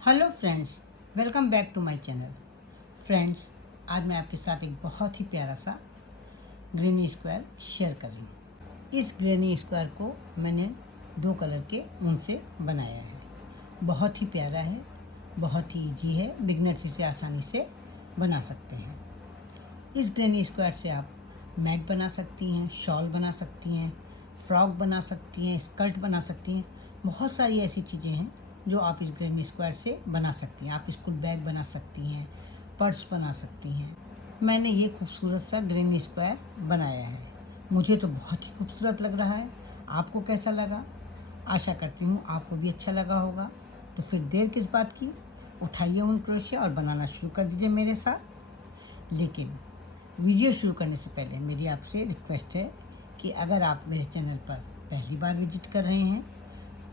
Hello friends, welcome back to my channel. Friends, आज मैं आपके साथ एक बहुत ही प्यारा सा ग्रेनी स्क्वायर शेयर कर रही हूँ। इस ग्रेनी स्क्वायर को मैंने 2 कलर के ऊन से बनाया है। बहुत ही प्यारा है, बहुत ही इजी है, बिगनर्स इसे आसानी से बना सकते हैं। इस ग्रेनी स्क्वायर से आप मैट बना सकती हैं, शॉल बना सकती हैं, फ्रॉक बना सकती हैं, स्कर्ट बना सकती हैं। बहुत सारी ऐसी चीज़ें हैं जो आप इस ग्रेनी स्क्वायर से बना सकती हैं। आप स्कूल बैग बना सकती हैं, पर्स बना सकती हैं। मैंने ये खूबसूरत सा ग्रेनी स्क्वायर बनाया है। मुझे तो बहुत ही खूबसूरत लग रहा है। आपको कैसा लगा? आशा करती हूँ आपको भी अच्छा लगा होगा। तो फिर देर किस बात की, उठाइए ऊन क्रोशिया और बनाना शुरू कर दीजिए मेरे साथ। लेकिन वीडियो शुरू करने से पहले मेरी आपसे रिक्वेस्ट है कि अगर आप मेरे चैनल पर पहली बार विजिट कर रहे हैं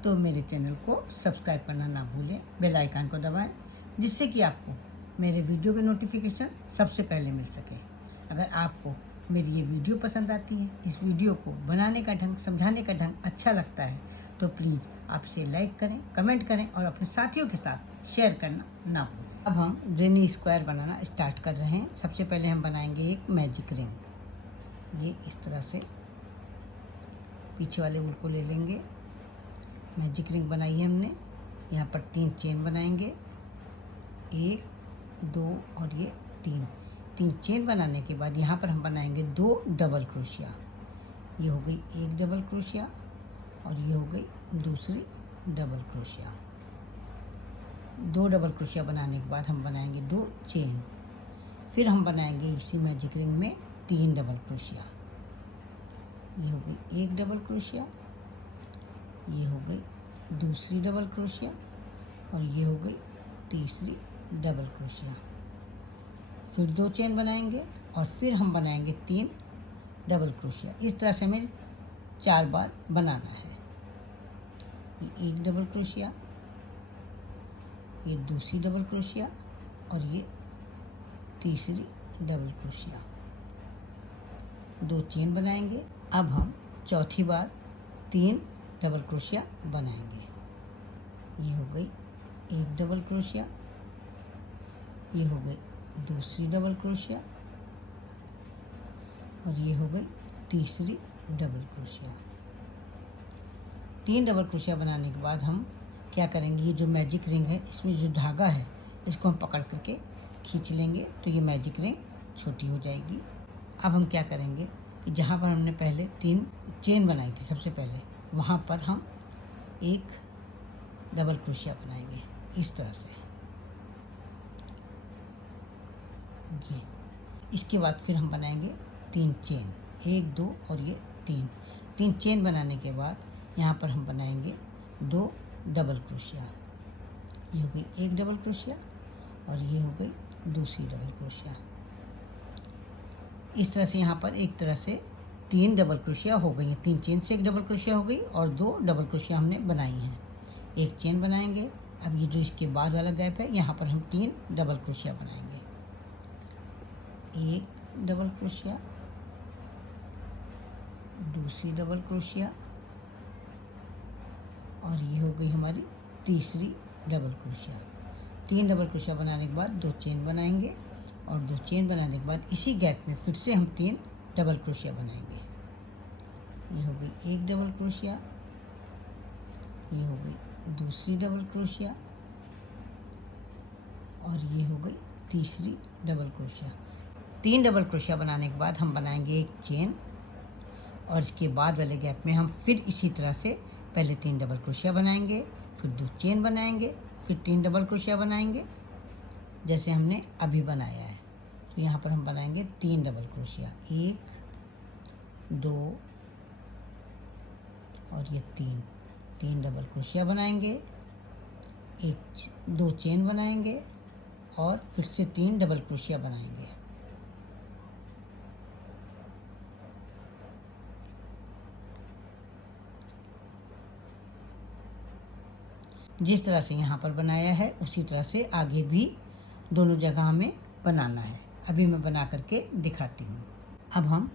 तो मेरे चैनल को सब्सक्राइब करना ना भूलें, बेल आइकन को दबाएं, जिससे कि आपको मेरे वीडियो के नोटिफिकेशन सबसे पहले मिल सके। अगर आपको मेरी ये वीडियो पसंद आती है, इस वीडियो को बनाने का ढंग, समझाने का ढंग अच्छा लगता है, तो प्लीज़ आप इसे लाइक करें, कमेंट करें और अपने साथियों के साथ शेयर करना ना भूलें। अब हम ग्रेनी स्क्वायर बनाना स्टार्ट कर रहे हैं। सबसे पहले हम बनाएंगे एक मैजिक रिंग। ये इस तरह से पीछे वाले वुड को ले लेंगे। मैजिक रिंग बनाई है हमने। यहाँ पर 3 चेन बनाएंगे, 1, 2 और ये 3 चेन बनाने के बाद यहाँ पर हम बनाएंगे 2 डबल क्रोशिया। ये हो गई एक डबल क्रोशिया और ये हो गई दूसरी डबल क्रोशिया। 2 डबल क्रोशिया बनाने के बाद हम बनाएंगे 2 चेन। फिर हम बनाएंगे इसी मैजिक रिंग में 3 डबल क्रोशिया। ये हो गई एक डबल क्रोशिया, ये हो गई दूसरी डबल क्रोशिया और ये हो गई तीसरी डबल क्रोशिया। फिर 2 चेन बनाएंगे और फिर हम बनाएंगे 3 डबल क्रोशिया। इस तरह से हमें 4 बार बनाना है। ये एक डबल क्रोशिया, ये दूसरी डबल क्रोशिया और ये तीसरी डबल क्रोशिया। 2 चेन बनाएंगे। अब हम चौथी बार 3 डबल क्रोशिया बनाएंगे। ये हो गई एक डबल क्रोशिया, ये हो गई दूसरी डबल क्रोशिया और ये हो गई तीसरी डबल क्रोशिया। 3 डबल क्रोशिया बनाने के बाद हम क्या करेंगे, ये जो मैजिक रिंग है इसमें जो धागा है इसको हम पकड़ करके खींच लेंगे तो ये मैजिक रिंग छोटी हो जाएगी। अब हम क्या करेंगे कि जहाँ पर हमने पहले 3 चेन बनाई थी सबसे पहले, वहाँ पर हम एक डबल क्रोशिया बनाएंगे इस तरह से। ये इसके बाद फिर हम बनाएंगे 3 चेन, 1, 2 और ये 3 चेन बनाने के बाद यहाँ पर हम बनाएंगे 2 डबल क्रोशिया। ये हो गई एक डबल क्रोशिया और ये हो गई दूसरी डबल क्रोशिया। इस तरह से यहाँ पर एक तरह से 3 डबल क्रोशिया हो गई हैं। 3 चेन से एक डबल क्रोशिया हो गई और 2 डबल क्रोशिया हमने बनाई हैं। एक चेन बनाएंगे। अब ये जो इसके बाद वाला गैप है यहाँ पर हम 3 डबल क्रोशिया बनाएंगे। एक डबल क्रोशिया, दूसरी डबल क्रोशिया और ये हो गई हमारी तीसरी डबल क्रोशिया। 3 डबल क्रोशिया बनाने के बाद 2 चेन बनाएंगे और 2 चेन बनाने के बाद इसी गैप में फिर से हम 3 डबल क्रोशिया बनाएंगे। ये हो गई एक डबल क्रोशिया, ये हो गई दूसरी डबल क्रोशिया और ये हो गई तीसरी डबल क्रोशिया। 3 डबल क्रोशिया बनाने के बाद हम बनाएंगे एक चेन और इसके बाद वाले गैप में हम फिर इसी तरह से पहले 3 डबल क्रोशिया बनाएंगे, फिर 2 चेन बनाएंगे, फिर 3 डबल क्रोशिया बनाएंगे जैसे हमने अभी बनाया है। तो यहाँ पर हम बनाएंगे 3 डबल क्रोशिया, 1, 2 और ये 3 डबल क्रोशिया बनाएंगे, 2 चेन बनाएंगे और फिर से 3 डबल क्रोशिया बनाएंगे। जिस तरह से यहाँ पर बनाया है उसी तरह से आगे भी दोनों जगह हमें बनाना है। अभी मैं बना करके दिखाती हूँ। अब हम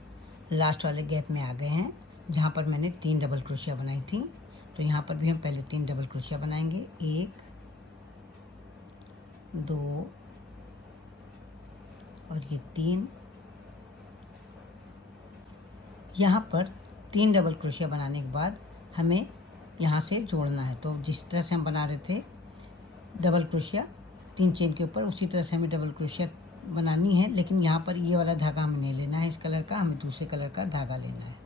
लास्ट वाले गैप में आ गए हैं जहाँ पर मैंने 3 डबल क्रोशिया बनाई थी। तो यहाँ पर भी हम पहले 3 डबल क्रोशिया बनाएंगे, 1, 2 और ये 3। यहाँ पर 3 डबल क्रोशिया बनाने के बाद हमें यहाँ से जोड़ना है। तो जिस तरह से हम बना रहे थे डबल क्रोशिया 3 चेन के ऊपर, उसी तरह से हमें डबल क्रोशिया बनानी है, लेकिन यहाँ पर ये वाला धागा हमें नहीं लेना है इस कलर का, हमें दूसरे कलर का धागा लेना है।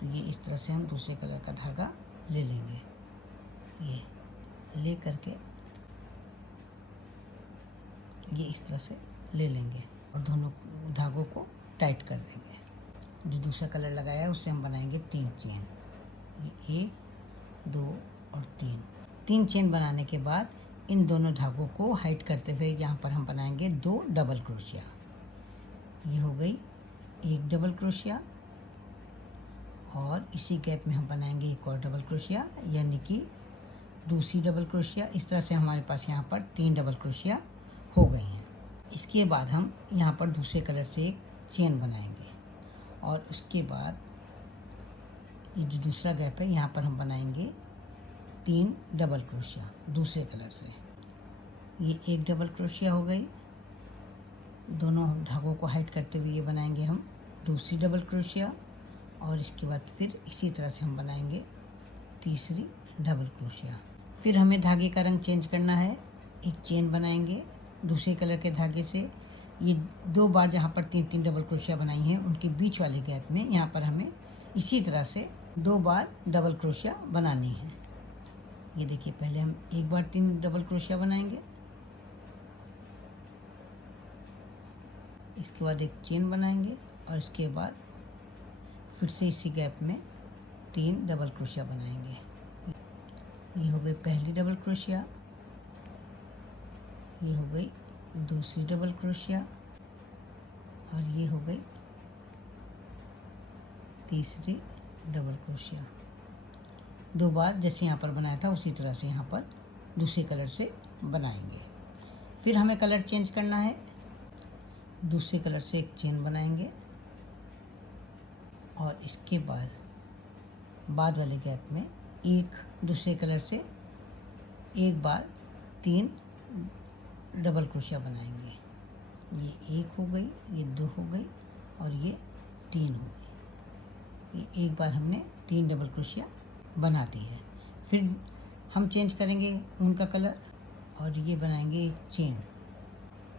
तो ये इस तरह से हम दूसरे कलर का धागा ले लेंगे। ये ले करके ये इस तरह से ले लेंगे और दोनों धागों को टाइट कर देंगे। जो दूसरा कलर लगाया है उससे हम बनाएंगे 3 चेन। ये 1 2 और 3 चेन बनाने के बाद इन दोनों धागों को हाइट करते हुए यहाँ पर हम बनाएंगे 2 डबल क्रोशिया। ये हो गई 1 डबल क्रोशिया और इसी गैप में हम बनाएंगे एक और डबल क्रोशिया, यानी कि दूसरी डबल क्रोशिया। इस तरह से हमारे पास यहाँ पर 3 डबल क्रोशिया हो गई हैं। इसके बाद हम यहाँ पर दूसरे कलर से एक चेन बनाएंगे और उसके बाद ये जो दूसरा गैप है यहाँ पर हम बनाएंगे 3 डबल क्रोशिया दूसरे कलर से। ये 1 डबल क्रोशिया हो गई। दोनों धागों को हाइट करते हुए ये बनाएंगे हम दूसरी डबल क्रोशिया और इसके बाद फिर इसी तरह से हम बनाएंगे तीसरी डबल क्रोशिया। फिर हमें धागे का रंग चेंज करना है। एक चेन बनाएंगे दूसरे कलर के धागे से। ये 2 बार जहाँ पर 3 डबल क्रोशिया बनाई हैं उनके बीच वाले गैप में यहाँ पर हमें इसी तरह से 2 बार डबल क्रोशिया बनानी है। ये देखिए, पहले हम 1 बार 3 डबल क्रोशिया बनाएंगे, इसके बाद एक चेन बनाएंगे और इसके बाद फिर से इसी गैप में 3 डबल क्रोशिया बनाएंगे। ये हो गई पहली डबल क्रोशिया, ये हो गई दूसरी डबल क्रोशिया और ये हो गई तीसरी डबल क्रोशिया। 2 बार जैसे यहाँ पर बनाया था उसी तरह से यहाँ पर दूसरे कलर से बनाएंगे। फिर हमें कलर चेंज करना है। दूसरे कलर से एक चेन बनाएंगे और इसके बाद वाले गैप में एक दूसरे कलर से 1 बार 3 डबल क्रोशिया बनाएंगे। ये 1 हो गई, ये 2 हो गई और ये 3 हो गई। ये 1 बार हमने 3 डबल क्रोशिया बना दी है। फिर हम चेंज करेंगे उनका कलर और ये बनाएंगे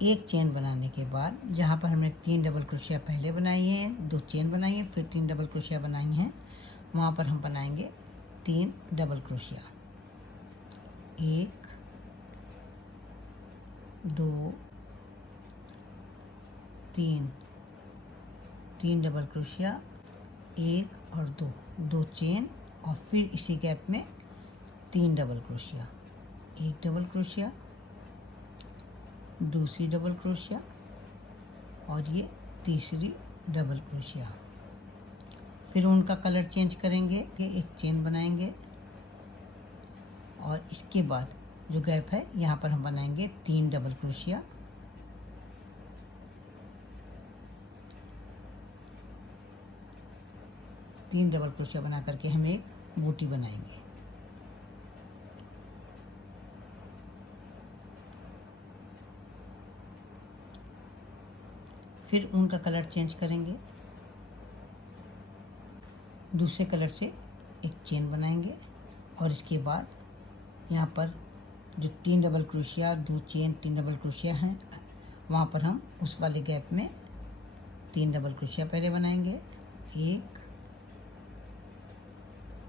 एक चेन बनाने के बाद जहाँ पर हमने 3 डबल क्रोशिया पहले बनाई है, 2 चेन बनाई है, फिर 3 डबल क्रोशिया बनाई हैं, वहाँ पर हम बनाएंगे 3 डबल क्रोशिया। 1 2 3 डबल क्रोशिया, 1 और 2 चेन और फिर इसी गैप में 3 डबल क्रोशिया। 1 डबल क्रोशिया, दूसरी डबल क्रोशिया और ये तीसरी डबल क्रोशिया। फिर उनका कलर चेंज करेंगे, एक चेन बनाएंगे और इसके बाद जो गैप है यहाँ पर हम बनाएंगे 3 डबल क्रोशिया। तीन डबल क्रोशिया बना करके हम एक बूटी बनाएंगे। फिर उनका कलर चेंज करेंगे, दूसरे कलर से एक चेन बनाएंगे और इसके बाद यहाँ पर जो 3 double crochet, 2 chain, 3 double crochet हैं, वहाँ पर हम उस वाले गैप में 3 डबल क्रोशिया पहले बनाएंगे। 1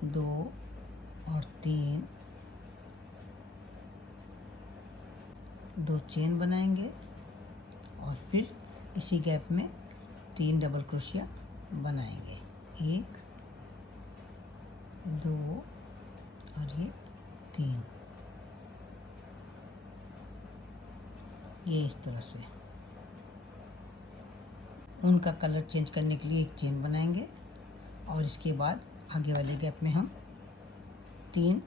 2 और 3, 2 चेन बनाएंगे और फिर इसी गैप में 3 डबल क्रोशिया बनाएंगे। 1 2 और ये 3, ये इस तरह से। उनका कलर चेंज करने के लिए एक चेन बनाएंगे और इसके बाद आगे वाले गैप में हम 3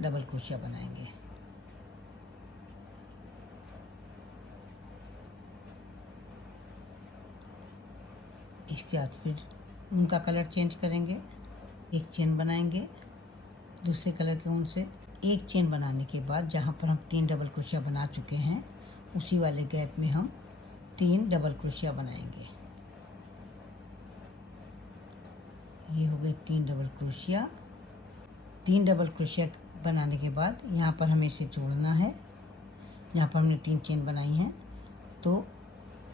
डबल क्रोशिया बनाएंगे। इसके बाद फिर उनका कलर चेंज करेंगे, एक चेन बनाएंगे दूसरे कलर के ऊन से, एक चेन बनाने के बाद जहाँ पर हम 3 डबल क्रोशिया बना चुके हैं उसी वाले गैप में हम 3 डबल क्रोशिया बनाएंगे। ये हो गए 3 डबल क्रोशिया। 3 डबल क्रोशिया बनाने के बाद यहाँ पर हमें इसे जोड़ना है। यहाँ पर हमने 3 चेन बनाई हैं, तो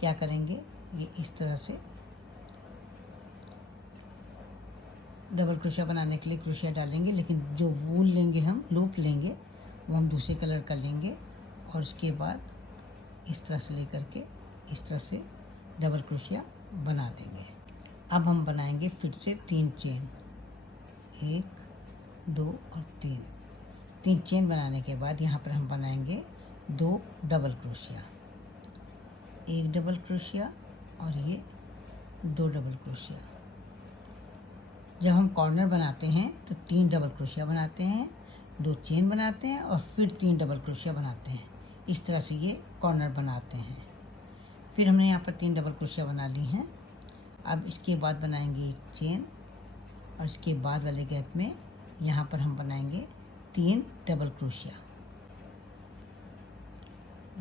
क्या करेंगे, ये इस तरह से डबल क्रोशिया बनाने के लिए क्रोशिया डालेंगे, लेकिन जो वूल लेंगे हम, लूप लेंगे, वो हम दूसरे कलर का लेंगे और उसके बाद इस तरह से लेकर के इस तरह से डबल क्रोशिया बना देंगे। अब हम बनाएंगे फिर से 3 चेन, 1 2 और 3 चेन बनाने के बाद यहाँ पर हम बनाएंगे 2 डबल क्रोशिया, 1 डबल क्रोशिया और ये 2 डबल क्रोशिया। जब हम कॉर्नर बनाते हैं तो 3 डबल क्रोशिया बनाते हैं, 2 चेन बनाते हैं और फिर 3 डबल क्रोशिया बनाते हैं। इस तरह से ये कॉर्नर बनाते हैं। फिर हमने यहाँ पर 3 डबल क्रोशिया बना ली हैं। अब इसके बाद बनाएंगे एक चेन और इसके बाद वाले गैप में यहाँ पर हम बनाएंगे 3 डबल क्रोशिया।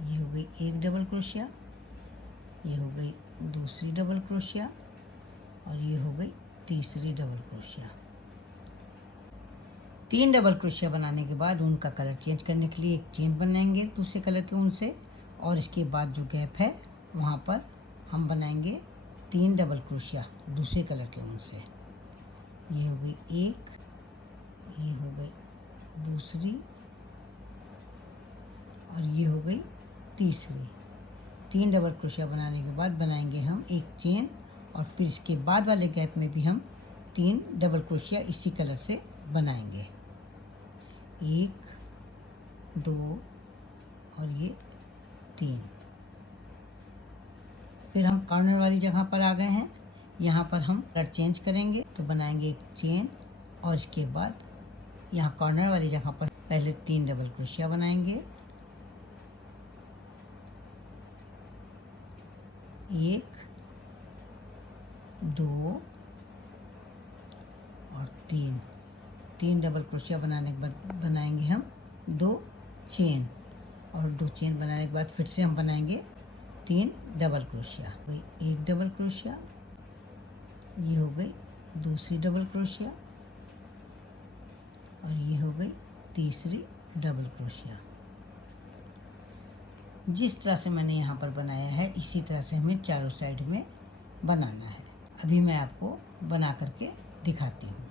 ये हो गई 1 डबल क्रोशिया, ये हो गई दूसरी डबल क्रोशिया और ये हो गई तीसरी डबल क्रोशिया। 3 डबल क्रोशिया बनाने के बाद ऊन का कलर चेंज करने के लिए एक चेन बनाएंगे दूसरे कलर के ऊन से, और इसके बाद जो गैप है वहाँ पर हम बनाएंगे 3 डबल क्रोशिया दूसरे कलर के ऊन से। ये हो गई एक, ये हो गई दूसरी और ये हो गई तीसरी। 3 डबल क्रोशिया बनाने के बाद बनाएंगे हम एक चेन और फिर इसके बाद वाले गैप में भी हम 3 डबल क्रोशिया इसी कलर से बनाएंगे, 1 2 और ये 3। फिर हम कॉर्नर वाली जगह पर आ गए हैं। यहाँ पर हम कलर चेंज करेंगे, तो बनाएंगे एक चेन और इसके बाद यहाँ कॉर्नर वाली जगह पर पहले 3 डबल क्रोशिया बनाएंगे, 1 2 और 3 डबल क्रोशिया बनाने के बाद बनाएंगे हम 2 चेन और 2 चेन बनाने के बाद फिर से हम बनाएंगे 3 डबल क्रोशिया। वही 1 डबल क्रोशिया, ये हो गई दूसरी डबल क्रोशिया और ये हो गई तीसरी डबल क्रोशिया। जिस तरह से मैंने यहाँ पर बनाया है इसी तरह से हमें चारों साइड में बनाना है। अभी मैं आपको बना करके दिखाती हूँ।